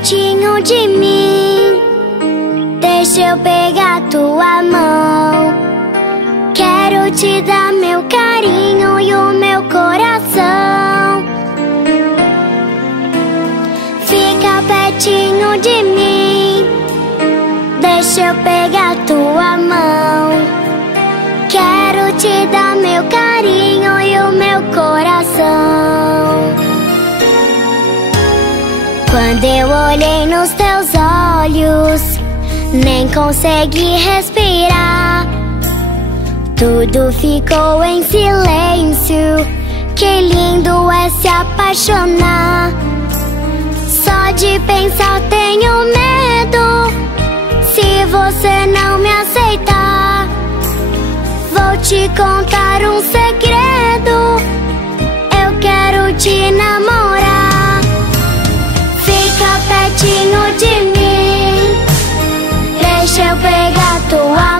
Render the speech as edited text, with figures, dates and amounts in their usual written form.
pertinho de mim, deixa eu pegar tua mão. Quero te dar meu carinho e o meu coração. Fica pertinho de mim, deixa eu pegar tua mão. Quero te dar meu carinho e o meu coração. Quando eu olhei nos teus olhos, nem consegui respirar. Tudo ficou em silêncio. Que lindo é se apaixonar. Só de pensar tenho medo. Se você não me aceitar, vou te contar um segredo. Eu quero te namorar. Fica pertinho de mim, deixa eu pegar tua mão.